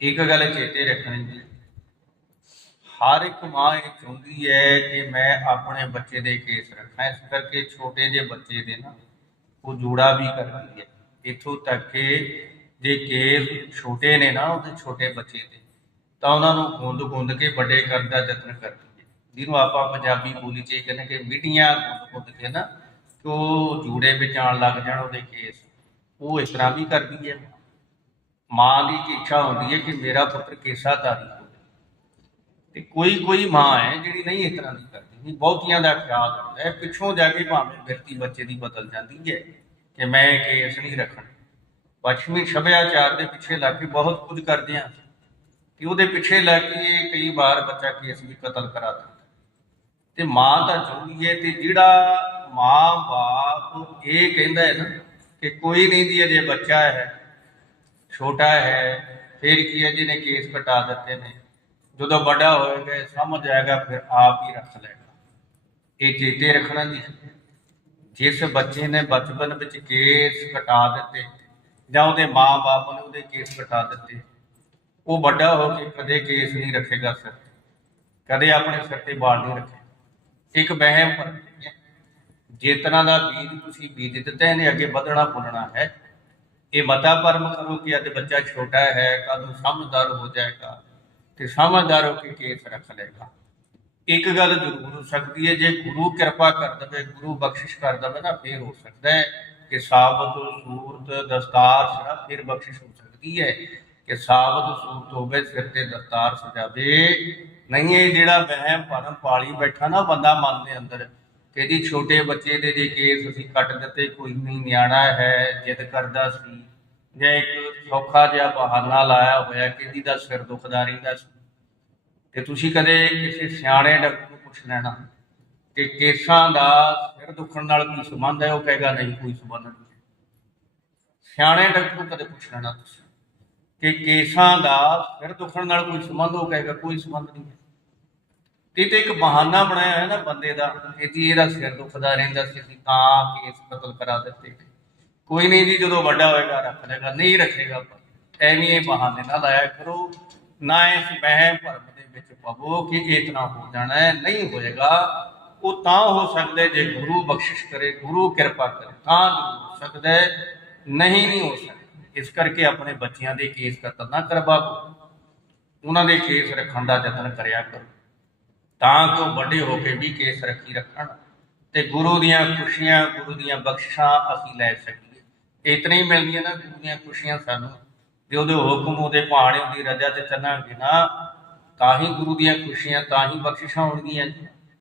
ਇੱਕ ਗੱਲ ਚੇਤੇ ਰੱਖਣੀ ਜੀ ਹਰ ਇੱਕ ਮਾਂ ਇਹ ਚਾਹੁੰਦੀ ਹੈ ਕਿ ਮੈਂ ਆਪਣੇ ਬੱਚੇ ਦੇ ਕੇਸ ਰੱਖਾਂ। ਇਸ ਕਰਕੇ ਛੋਟੇ ਜਿਹੇ ਬੱਚੇ ਦੇ ਨਾ ਉਹ ਜੂੜਾ ਵੀ ਕਰਦੀ ਹੈ। ਇਥੋਂ ਤੱਕ ਕਿ ਜੇ ਕੇਸ ਛੋਟੇ ਨੇ ਨਾ ਉਹਦੇ ਛੋਟੇ ਬੱਚੇ ਦੇ, ਤਾਂ ਉਹਨਾਂ ਨੂੰ ਗੁੰਦ ਗੁੰਦ ਕੇ ਵੱਡੇ ਕਰਨ ਦਾ ਯਤਨ ਕਰਦੀ ਹੈ। ਜਿਹਨੂੰ ਆਪਾਂ ਪੰਜਾਬੀ ਬੋਲੀ ਚ ਇਹ ਕਹਿੰਦੇ ਕਿ ਮਿੱਟੀਆਂ ਗੁੰਦ ਗੁੰਦ ਕੇ ਨਾ, ਕਿ ਉਹ ਜੂੜੇ ਵਿੱਚ ਆਉਣ ਲੱਗ ਜਾਣ ਉਹਦੇ ਕੇਸ। ਉਹ ਇਸ ਤਰ੍ਹਾਂ ਵੀ ਕਰਦੀ ਹੈ। ਮਾਂ ਦੀ ਇੱਕ ਇੱਛਾ ਹੁੰਦੀ ਹੈ ਕਿ ਮੇਰਾ ਪੁੱਤਰ ਕੇਸਾਧਾਰੀ ਹੋਵੇ। ਤੇ ਕੋਈ ਕੋਈ ਮਾਂ ਹੈ ਜਿਹੜੀ ਨਹੀਂ ਇਸ ਤਰ੍ਹਾਂ ਦੀ ਕਰਦੀ। ਨਹੀਂ ਬਹੁਤੀਆਂ ਦਾ ਖਿਆਲ ਰੱਖਦਾ ਹੈ। ਪਿੱਛੋਂ ਜਾ ਕੇ ਭਾਵੇਂ ਵਿਅਕਤੀ ਬੱਚੇ ਦੀ ਬਦਲ ਜਾਂਦੀ ਹੈ ਕਿ ਮੈਂ ਕੇਸ ਨਹੀਂ ਰੱਖਣਾ। ਪੱਛਮੀ ਸੱਭਿਆਚਾਰ ਦੇ ਪਿੱਛੇ ਲੱਗ ਕੇ ਬਹੁਤ ਕੁਝ ਕਰਦੇ ਆ ਕਿ ਉਹਦੇ ਪਿੱਛੇ ਲੱਗ ਕੇ ਕਈ ਵਾਰ ਬੱਚਾ ਕੇਸ ਵੀ ਕਤਲ ਕਰਾ ਦਿੰਦਾ ਤੇ ਮਾਂ ਤਾਂ ਚਾਹੁੰਦੀ ਹੈ ਤੇ ਜਿਹੜਾ ਮਾਂ ਬਾਪ ਇਹ ਕਹਿੰਦਾ ਹੈ ਨਾ ਕਿ ਕੋਈ ਨਹੀਂ ਦੀ ਅਜੇ ਬੱਚਾ ਹੈ। ਛੋਟਾ ਹੈ, ਫਿਰ ਕੀ ਹੈ ਜਿਹਨੇ ਕੇਸ ਕਟਾ ਦਿੱਤੇ ਨੇ। ਜਦੋਂ ਵੱਡਾ ਹੋਏਗਾ ਸਮਝ ਆਏਗਾ, ਫਿਰ ਆਪ ਹੀ ਰੱਖ ਲਏਗਾ ਇਹ ਚੇਤੇ ਰੱਖਣਾ ਜੀ ਜਿਸ ਬੱਚੇ ਨੇ ਬਚਪਨ ਵਿੱਚ ਕੇਸ ਕਟਾ ਦਿੱਤੇ, ਜਾਂ ਉਹਦੇ ਮਾਂ-ਬਾਪ ਨੇ ਉਹਦੇ ਕੇਸ ਕਟਾ ਦਿੱਤੇ, ਉਹ ਵੱਡਾ ਹੋ ਕੇ ਕਦੇ ਕੇਸ ਨਹੀਂ ਰੱਖੇਗਾ ਸਿਰ ਕਦੇ ਆਪਣੇ ਸਿਰ ਤੇ ਵਾਲ ਨਹੀਂ ਰੱਖੇ। ਇੱਕ ਵਹਿਮ ਭਰਮ ਹੈ। ਦਾ ਬੀਜ ਤੁਸੀਂ ਬੀਜ ਦਿੱਤਾ, ਇਹਨੇ ਅੱਗੇ ਵਧਣਾ ਫੁੱਲਣਾ ਹੈ। ਇਹ ਮਤਾ ਪਰਮ ਕਰੋ ਕਿ ਅੱਜ ਬੱਚਾ ਛੋਟਾ ਹੈ ਕਦੋਂ ਸਮਝਦਾਰ ਹੋ ਜਾਏਗਾ ਤੇ ਸਮਝਦਾਰ ਹੋ ਕੇ ਕੇਸ ਰੱਖ ਲਏਗਾ। ਇੱਕ ਗੱਲ ਜ਼ਰੂਰ ਹੋ ਸਕਦੀ ਹੈ, ਜੇ ਗੁਰੂ ਕਿਰਪਾ ਕਰ ਦਵੇ, ਗੁਰੂ ਬਖਸ਼ਿਸ਼ ਕਰ ਦਵੇ ਨਾ ਫੇਰ ਹੋ ਸਕਦਾ ਹੈ ਕਿ ਸਾਬਤ, ਸੂਰਤ, ਦਸਤਾਰ ਸਿਰਾ ਫਿਰ ਬਖਸ਼ਿਸ਼ ਹੋ ਸਕਦੀ ਹੈ ਕਿ ਸਾਬਤ, ਸੂਰਤ ਹੋਵੇ, ਸਿਰ ਤੇ ਦਸਤਾਰ ਸਜਾਵੇ। ਨਹੀਂ, ਇਹ ਜਿਹੜਾ ਵਹਿਮ, ਭਰਮ, ਪਾਲੀ ਬੈਠਾ ਨਾ ਬੰਦਾ ਮਨ ਦੇ ਅੰਦਰ ਕਿ ਜੀ ਛੋਟੇ ਬੱਚੇ ਦੇ ਜੇ ਕੇਸ ਅਸੀਂ ਕੱਟ ਦਿੱਤੇ, ਕੋਈ ਨਹੀਂ ਨਿਆਣਾ ਹੈ, ਜਿੱਦ ਕਰਦਾ ਸੀ ਜਾਂ ਇੱਕ ਸੌਖਾ ਜਿਹਾ ਬਹਾਨਾ ਲਾਇਆ ਹੋਇਆ ਕਿ ਦਾ ਸਿਰ ਦੁਖਦਾ ਰਹਿੰਦਾ ਸੀ। ਤੇ ਤੁਸੀਂ ਕਦੇ ਕਿਸੇ ਸਿਆਣੇ ਡਾਕਟਰ ਨੂੰ ਪੁੱਛ ਲੈਣਾ ਕਿ ਕੇਸਾਂ ਦਾ ਸਿਰ ਦੁਖਣ ਨਾਲ ਕੋਈ ਸੰਬੰਧ ਹੈ, ਉਹ ਕਹੇਗਾ ਨਹੀਂ, ਕੋਈ ਸੰਬੰਧ ਨਹੀਂ। ਸਿਆਣੇ ਡਾਕਟਰ ਨੂੰ ਕਦੇ ਪੁੱਛ ਲੈਣਾ ਤੁਸੀਂ ਕਿ ਕੇਸਾਂ ਦਾ ਸਿਰ ਦੁਖਣ ਨਾਲ ਕੋਈ ਸੰਬੰਧ, ਉਹ ਕਹੇਗਾ ਕੋਈ ਸੰਬੰਧ ਨਹੀਂ ਹੈ। ਇਹ ਤੇ ਇੱਕ ਬਹਾਨਾ ਬਣਾਇਆ ਹੈ ਨਾ ਬੰਦੇ ਦਾ ਇਹ ਜੀ ਇਹਦਾ ਸਿਰ ਦੁਖਦਾ ਰਹਿੰਦਾ ਸੀ, ਅਸੀਂ ਤਾਂ ਕੇਸ ਕਤਲ ਕਰਾ ਦਿੱਤੇ। ਕੋਈ ਨਹੀਂ ਜੀ, ਜਦੋਂ ਵੱਡਾ ਹੋਏਗਾ ਰੱਖ ਲੇਗਾ ਨਹੀਂ ਰੱਖੇਗਾ ਐਵੇਂ ਇਹ ਬਹਾਨੇ ਨਾ ਲਾਇਆ ਕਰੋ। ਨਾ ਇਸ ਵਹਿਮ ਭਰਮ ਦੇ ਵਿੱਚ ਪਵੋ ਕਿ ਇਤਨਾ ਹੋ ਜਾਣਾ ਹੈ, ਨਹੀਂ ਹੋਏਗਾ। ਉਹ ਤਾਂ ਹੋ ਸਕਦਾ ਜੇ ਗੁਰੂ ਬਖਸ਼ਿਸ਼ ਕਰੇ, ਗੁਰੂ ਕਿਰਪਾ ਕਰੇ, ਤਾਂ ਜ਼ਰੂਰ ਹੋ ਸਕਦਾ ਨਹੀਂ ਨਹੀਂ ਹੋ ਸਕਦਾ। ਇਸ ਕਰਕੇ ਆਪਣੇ ਬੱਚਿਆਂ ਦੇ ਕੇਸ ਕਤਲ ਨਾ ਕਰਵਾਓ ਉਹਨਾਂ ਦੇ ਕੇਸ ਰੱਖਣ ਦਾ ਯਤਨ ਕਰਿਆ ਕਰੋ। ਤਾਂ ਕਿ ਉਹ ਵੱਡੇ ਹੋ ਕੇ ਵੀ ਕੇਸ ਰੱਖੀ ਰੱਖਣ ਤੇ ਗੁਰੂ ਦੀਆਂ ਖੁਸ਼ੀਆਂ, ਗੁਰੂ ਦੀਆਂ ਬਖਸ਼ਿਸ਼ਾਂ ਅਸੀਂ ਲੈ ਸਕੀਏ। ਇਤਨੇ ਹੀ ਮਿਲਦੀਆਂ ਨਾ ਗੁਰੂ ਦੀਆਂ ਖੁਸ਼ੀਆਂ ਸਾਨੂੰ। ਜੇ ਉਹਦੇ ਹੁਕਮ, ਉਹਦੇ ਭਾਣੇ, ਉਹਦੀ ਰਜ਼ਾ ਤੇ ਚੱਲਾਂਗੇ ਨਾ, ਤਾਂ ਹੀ ਗੁਰੂ ਦੀਆਂ ਖੁਸ਼ੀਆਂ, ਤਾਂ ਹੀ ਬਖਸ਼ਿਸ਼ਾਂ ਹੋਣਗੀਆਂ ਜੀ।